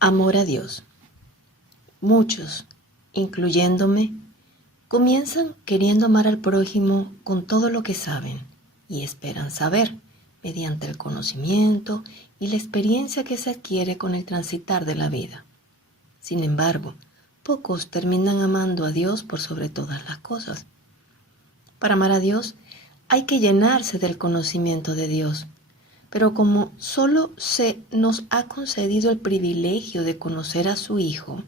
Amor a Dios. Muchos, incluyéndome, comienzan queriendo amar al prójimo con todo lo que saben y esperan saber, mediante el conocimiento y la experiencia que se adquiere con el transitar de la vida. Sin embargo, pocos terminan amando a Dios por sobre todas las cosas. Para amar a Dios hay que llenarse del conocimiento de Dios, pero como solo se nos ha concedido el privilegio de conocer a su Hijo,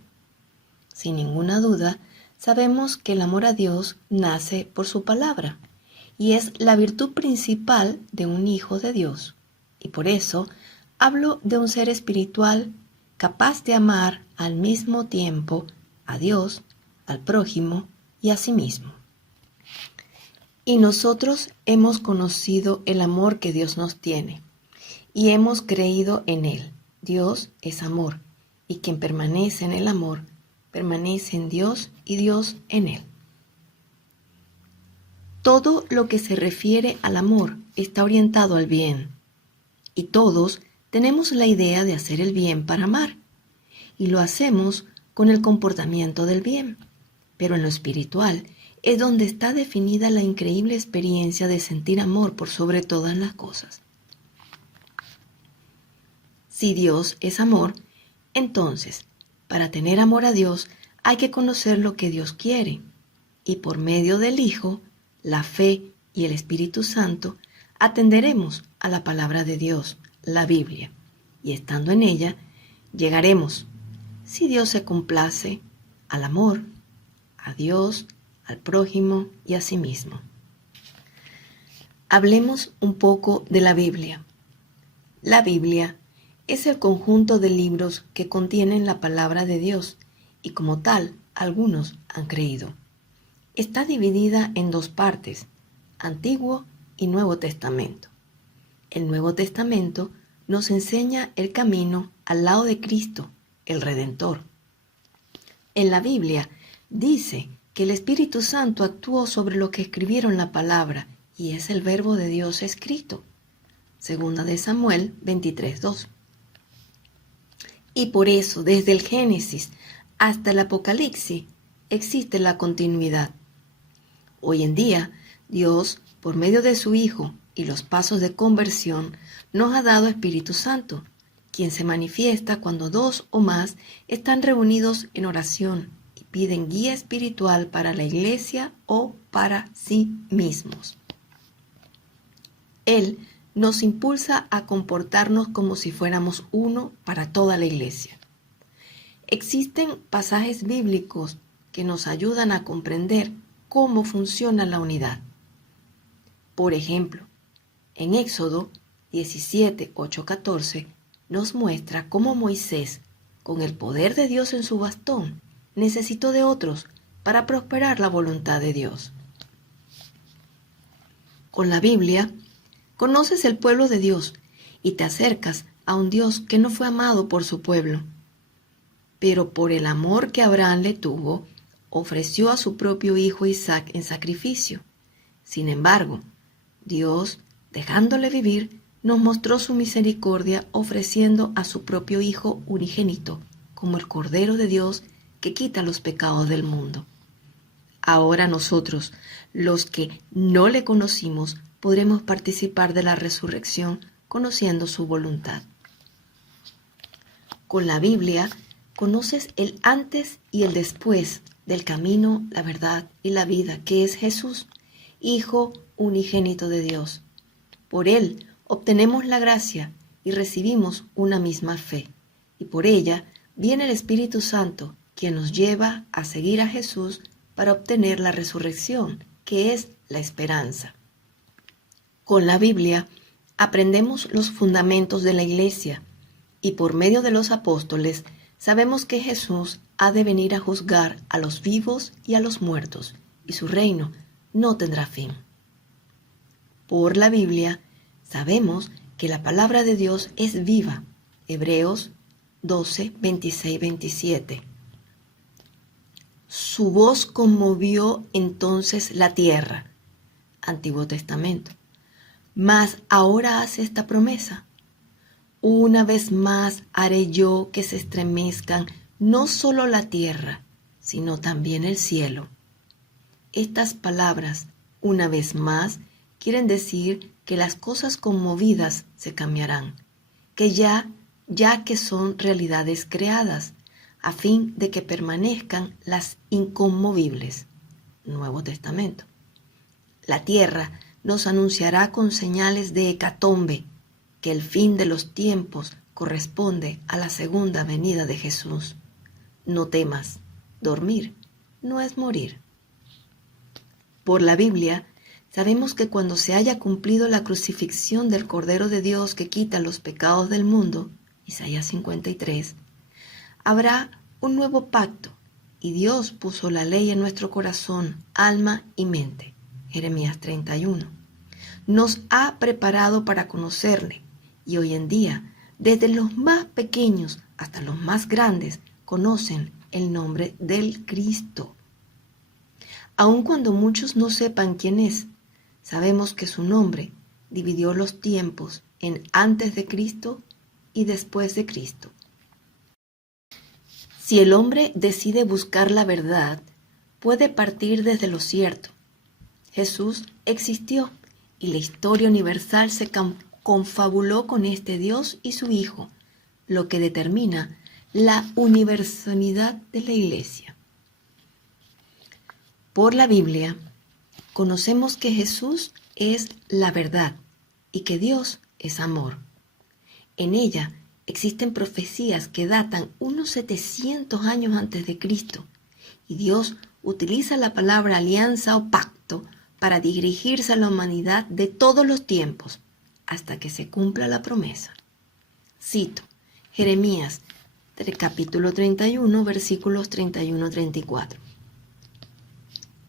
sin ninguna duda, sabemos que el amor a Dios nace por su palabra y es la virtud principal de un hijo de Dios. Y por eso hablo de un ser espiritual capaz de amar al mismo tiempo a Dios, al prójimo y a sí mismo. Y nosotros hemos conocido el amor que Dios nos tiene y hemos creído en Él. Dios es amor, y quien permanece en el amor, permanece en Dios y Dios en Él. Todo lo que se refiere al amor está orientado al bien, y todos tenemos la idea de hacer el bien para amar, y lo hacemos con el comportamiento del bien. Pero en lo espiritual es donde está definida la increíble experiencia de sentir amor por sobre todas las cosas. Si Dios es amor, entonces, para tener amor a Dios hay que conocer lo que Dios quiere, y por medio del Hijo, la fe y el Espíritu Santo, atenderemos a la palabra de Dios, la Biblia, y estando en ella, llegaremos, si Dios se complace, al amor, a Dios, al prójimo y a sí mismo. Hablemos un poco de la Biblia. La Biblia es el conjunto de libros que contienen la palabra de Dios y como tal algunos han creído. Está dividida en dos partes, Antiguo y Nuevo Testamento. El Nuevo Testamento nos enseña el camino al lado de Cristo, el Redentor. En la Biblia dice que el Espíritu Santo actuó sobre los que escribieron la palabra y es el verbo de Dios escrito. Segunda de Samuel 23:2. Y por eso, desde el Génesis hasta el Apocalipsis, existe la continuidad. Hoy en día, Dios, por medio de su Hijo y los pasos de conversión, nos ha dado Espíritu Santo, quien se manifiesta cuando dos o más están reunidos en oración y piden guía espiritual para la iglesia o para sí mismos. Él nos impulsa a comportarnos como si fuéramos uno para toda la iglesia. Existen pasajes bíblicos que nos ayudan a comprender cómo funciona la unidad. Por ejemplo, en Éxodo 17:8-14 nos muestra cómo Moisés, con el poder de Dios en su bastón, necesitó de otros para prosperar la voluntad de Dios. Con la Biblia, conoces el pueblo de Dios y te acercas a un Dios que no fue amado por su pueblo. Pero por el amor que Abraham le tuvo, ofreció a su propio hijo Isaac en sacrificio. Sin embargo, Dios, dejándole vivir, nos mostró su misericordia ofreciendo a su propio Hijo unigénito, como el Cordero de Dios que quita los pecados del mundo. Ahora nosotros, los que no le conocimos, podremos participar de la resurrección conociendo su voluntad. Con la Biblia conoces el antes y el después del camino, la verdad y la vida, que es Jesús, Hijo unigénito de Dios. Por Él obtenemos la gracia y recibimos una misma fe, y por ella viene el Espíritu Santo, quien nos lleva a seguir a Jesús para obtener la resurrección, que es la esperanza. Con la Biblia aprendemos los fundamentos de la Iglesia y por medio de los apóstoles sabemos que Jesús ha de venir a juzgar a los vivos y a los muertos y su reino no tendrá fin. Por la Biblia sabemos que la palabra de Dios es viva. Hebreos 12:26-27. Su voz conmovió entonces la tierra. Antiguo Testamento. Mas ahora hace esta promesa: Una vez más haré yo que se estremezcan no solo la tierra, sino también el cielo. Estas palabras, una vez más, quieren decir que las cosas conmovidas se cambiarán, que ya que son realidades creadas, a fin de que permanezcan las inconmovibles. Nuevo Testamento. La tierra nos anunciará con señales de hecatombe que el fin de los tiempos corresponde a la segunda venida de Jesús. No temas, dormir no es morir. Por la Biblia, sabemos que cuando se haya cumplido la crucifixión del Cordero de Dios que quita los pecados del mundo, Isaías 53, habrá un nuevo pacto y Dios puso la ley en nuestro corazón, alma y mente, Jeremías 31. Nos ha preparado para conocerle y hoy en día, desde los más pequeños hasta los más grandes, conocen el nombre del Cristo. Aun cuando muchos no sepan quién es, sabemos que su nombre dividió los tiempos en antes de Cristo y después de Cristo. Si el hombre decide buscar la verdad, puede partir desde lo cierto. Jesús existió y la historia universal se confabuló con este Dios y su Hijo, lo que determina la universalidad de la Iglesia. Por la Biblia, conocemos que Jesús es la verdad y que Dios es amor. En ella existen profecías que datan unos 700 años antes de Cristo, y Dios utiliza la palabra alianza o pacto para dirigirse a la humanidad de todos los tiempos, hasta que se cumpla la promesa. Cito Jeremías capítulo 31, versículos 31-34.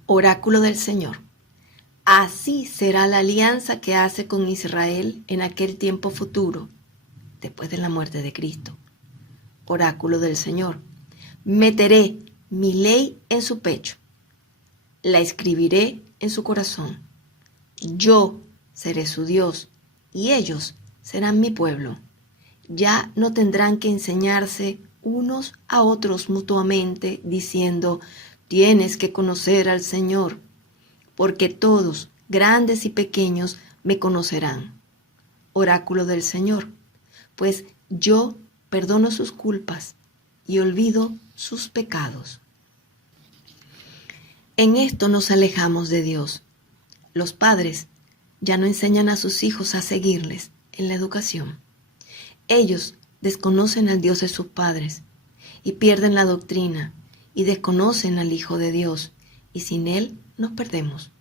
Oráculo del Señor. Así será la alianza que hace con Israel en aquel tiempo futuro, después de la muerte de Cristo. Oráculo del Señor. Meteré mi ley en su pecho, la escribiré en su corazón. Yo seré su Dios y ellos serán mi pueblo. Ya no tendrán que enseñarse unos a otros mutuamente, diciendo: tienes que conocer al Señor, porque todos, grandes y pequeños, me conocerán. Oráculo del Señor. Pues yo perdono sus culpas y olvido sus pecados. En esto nos alejamos de Dios. Los padres ya no enseñan a sus hijos a seguirles en la educación. Ellos desconocen al Dios de sus padres y pierden la doctrina y desconocen al Hijo de Dios, y sin Él nos perdemos.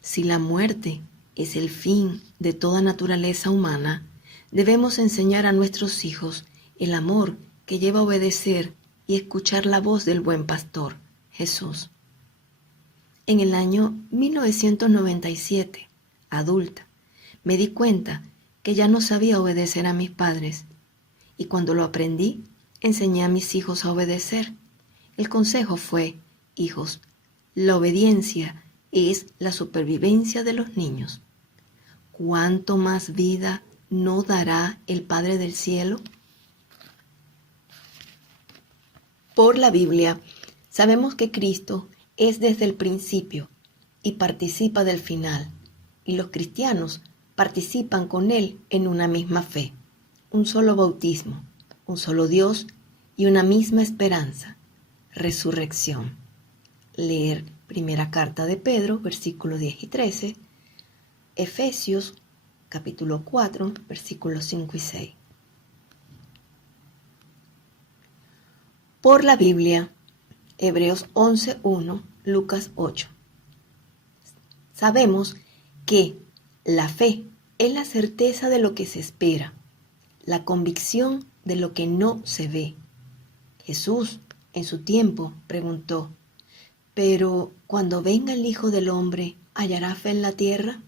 Si la muerte es el fin de toda naturaleza humana, debemos enseñar a nuestros hijos el amor que lleva a obedecer y escuchar la voz del buen pastor, Jesús. En el año 1997, adulta, me di cuenta que ya no sabía obedecer a mis padres, y cuando lo aprendí, enseñé a mis hijos a obedecer. El consejo fue: hijos, la obediencia es la supervivencia de los niños. ¿Cuánto más vida no dará el Padre del cielo? Por la Biblia, sabemos que Cristo es desde el principio y participa del final, y los cristianos participan con Él en una misma fe, un solo bautismo, un solo Dios y una misma esperanza, resurrección. Leer primera carta de Pedro, versículos 10 y 13, Efesios capítulo 4, versículos 5 y 6. Por la Biblia, Hebreos 11:1, Lucas 8. Sabemos que la fe es la certeza de lo que se espera, la convicción de lo que no se ve. Jesús, en su tiempo, preguntó: ¿pero cuando venga el Hijo del Hombre, hallará fe en la tierra?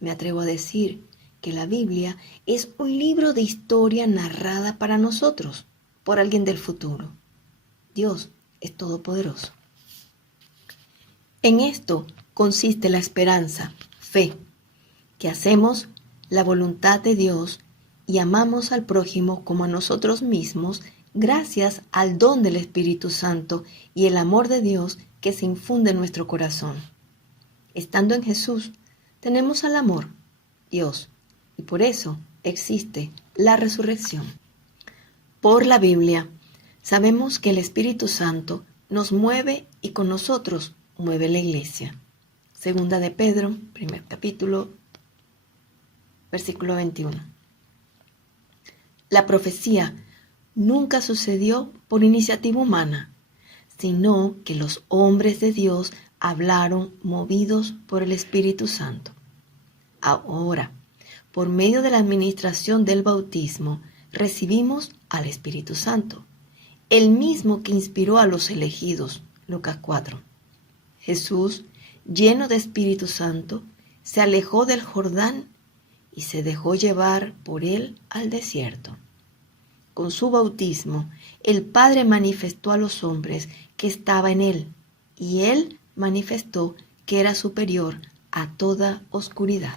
Me atrevo a decir que la Biblia es un libro de historia narrada para nosotros, por alguien del futuro. Dios es todopoderoso. En esto consiste la esperanza, fe, que hacemos la voluntad de Dios y amamos al prójimo como a nosotros mismos gracias al don del Espíritu Santo y el amor de Dios que se infunde en nuestro corazón. Estando en Jesús, tenemos al amor, Dios, y por eso existe la resurrección. Por la Biblia, sabemos que el Espíritu Santo nos mueve y con nosotros mueve la Iglesia. Segunda de Pedro, primer capítulo, versículo 21. La profecía nunca sucedió por iniciativa humana, sino que los hombres de Dios hablaron movidos por el Espíritu Santo. Ahora, por medio de la administración del bautismo, recibimos al Espíritu Santo, el mismo que inspiró a los elegidos. Lucas 4. Jesús, lleno de Espíritu Santo, se alejó del Jordán y se dejó llevar por él al desierto. Con su bautismo, el Padre manifestó a los hombres que estaba en él, y él manifestó que era superior a toda oscuridad.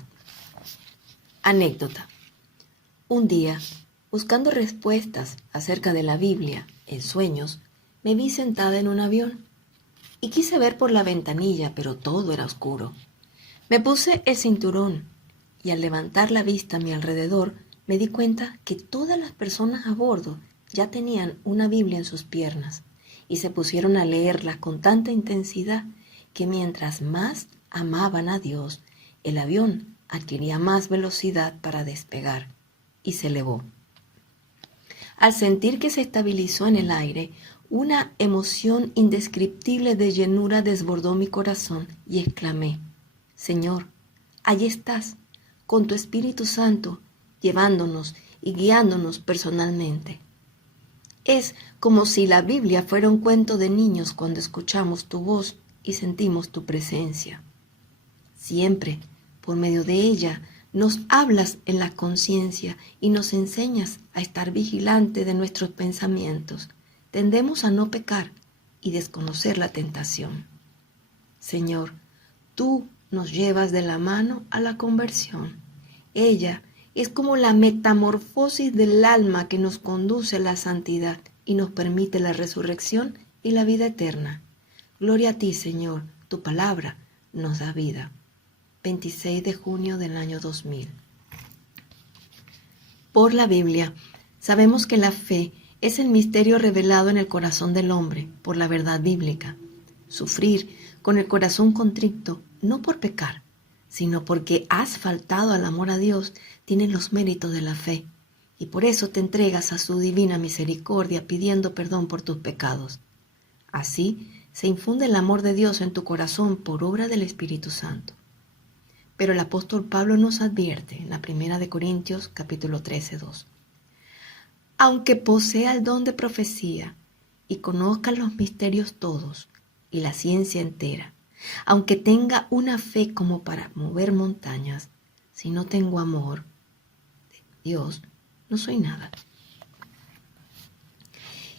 Anécdota. Un día, buscando respuestas acerca de la Biblia en sueños, me vi sentada en un avión y quise ver por la ventanilla, pero todo era oscuro. Me puse el cinturón y al levantar la vista a mi alrededor, me di cuenta que todas las personas a bordo ya tenían una Biblia en sus piernas y se pusieron a leerla con tanta intensidad que mientras más amaban a Dios, el avión adquiría más velocidad para despegar y se elevó. Al sentir que se estabilizó en el aire, una emoción indescriptible de llenura desbordó mi corazón y exclamé: Señor, allí estás, con tu Espíritu Santo, llevándonos y guiándonos personalmente. Es como si la Biblia fuera un cuento de niños cuando escuchamos tu voz y sentimos tu presencia. Siempre, por medio de ella, nos hablas en la conciencia y nos enseñas a estar vigilante de nuestros pensamientos. Tendemos a no pecar y desconocer la tentación. Señor, tú nos llevas de la mano a la conversión. Ella es como la metamorfosis del alma que nos conduce a la santidad y nos permite la resurrección y la vida eterna. Gloria a ti, Señor, tu palabra nos da vida. 26 de junio del año 2000. Por la Biblia, sabemos que la fe es el misterio revelado en el corazón del hombre por la verdad bíblica. Sufrir con el corazón contrito, no por pecar, sino porque has faltado al amor a Dios, tiene los méritos de la fe, y por eso te entregas a su divina misericordia pidiendo perdón por tus pecados. Así se infunde el amor de Dios en tu corazón por obra del Espíritu Santo. Pero el apóstol Pablo nos advierte en la 1 de Corintios capítulo 13:2. Aunque posea el don de profecía y conozca los misterios todos y la ciencia entera, aunque tenga una fe como para mover montañas, si no tengo amor de Dios, no soy nada.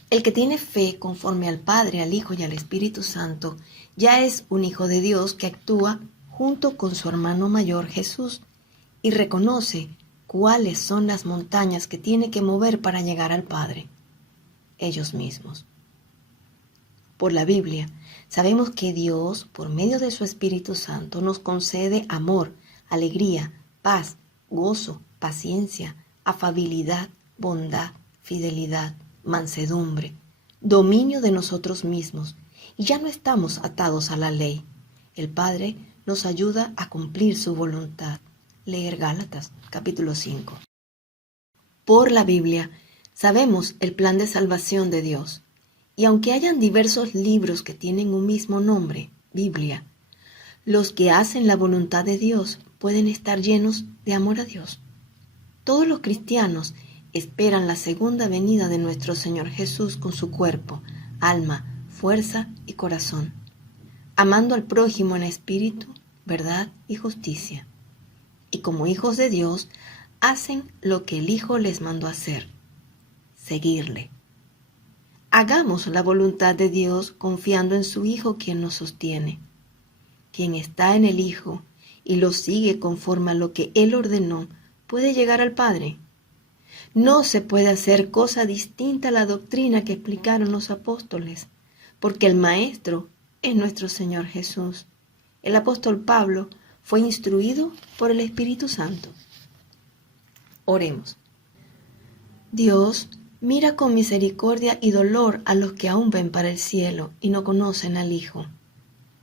El que tiene fe conforme al Padre, al Hijo y al Espíritu Santo, ya es un hijo de Dios que actúa junto con su hermano mayor Jesús y reconoce cuáles son las montañas que tiene que mover para llegar al Padre, ellos mismos. Por la Biblia, sabemos que Dios, por medio de su Espíritu Santo, nos concede amor, alegría, paz, gozo, paciencia, afabilidad, bondad, fidelidad, mansedumbre, dominio de nosotros mismos, y ya no estamos atados a la ley. El Padre nos ayuda a cumplir su voluntad. Leer Gálatas, capítulo 5. Por la Biblia, sabemos el plan de salvación de Dios. Y aunque hayan diversos libros que tienen un mismo nombre, Biblia, los que hacen la voluntad de Dios pueden estar llenos de amor a Dios. Todos los cristianos esperan la segunda venida de nuestro Señor Jesús con su cuerpo, alma, fuerza y corazón, amando al prójimo en espíritu, verdad y justicia. Y como hijos de Dios, hacen lo que el Hijo les mandó hacer, seguirle. Hagamos la voluntad de Dios confiando en su Hijo quien nos sostiene. Quien está en el Hijo y lo sigue conforme a lo que Él ordenó, puede llegar al Padre. No se puede hacer cosa distinta a la doctrina que explicaron los apóstoles, porque el Maestro es nuestro Señor Jesús. El apóstol Pablo fue instruido por el Espíritu Santo. Oremos. Dios, mira con misericordia y dolor a los que aún ven para el cielo y no conocen al Hijo.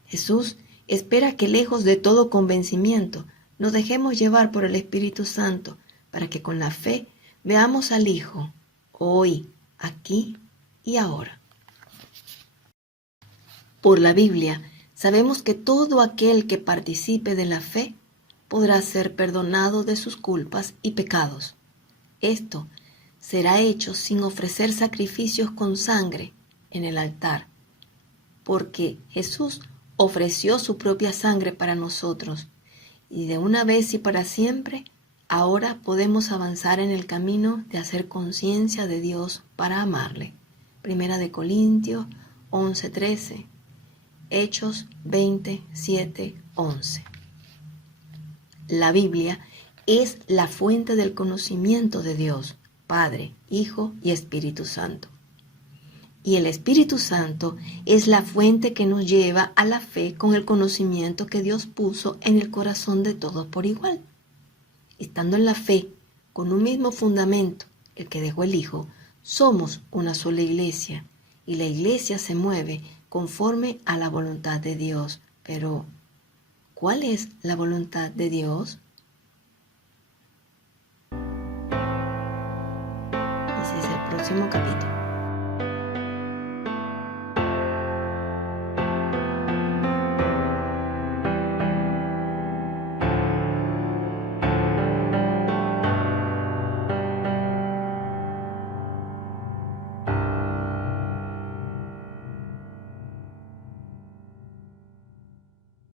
Jesús espera que lejos de todo convencimiento nos dejemos llevar por el Espíritu Santo para que con la fe veamos al Hijo, hoy, aquí y ahora. Por la Biblia, sabemos que todo aquel que participe de la fe podrá ser perdonado de sus culpas y pecados. Esto será hecho sin ofrecer sacrificios con sangre en el altar, porque Jesús ofreció su propia sangre para nosotros, y de una vez y para siempre, ahora podemos avanzar en el camino de hacer conciencia de Dios para amarle. Primera de Corintios 11:13, Hechos 27:11. La Biblia es la fuente del conocimiento de Dios, Padre, Hijo y Espíritu Santo. Y el Espíritu Santo es la fuente que nos lleva a la fe con el conocimiento que Dios puso en el corazón de todos por igual. Estando en la fe, con un mismo fundamento, el que dejó el Hijo, somos una sola iglesia, y la iglesia se mueve conforme a la voluntad de Dios. Pero, ¿cuál es la voluntad de Dios? Ese es el próximo capítulo.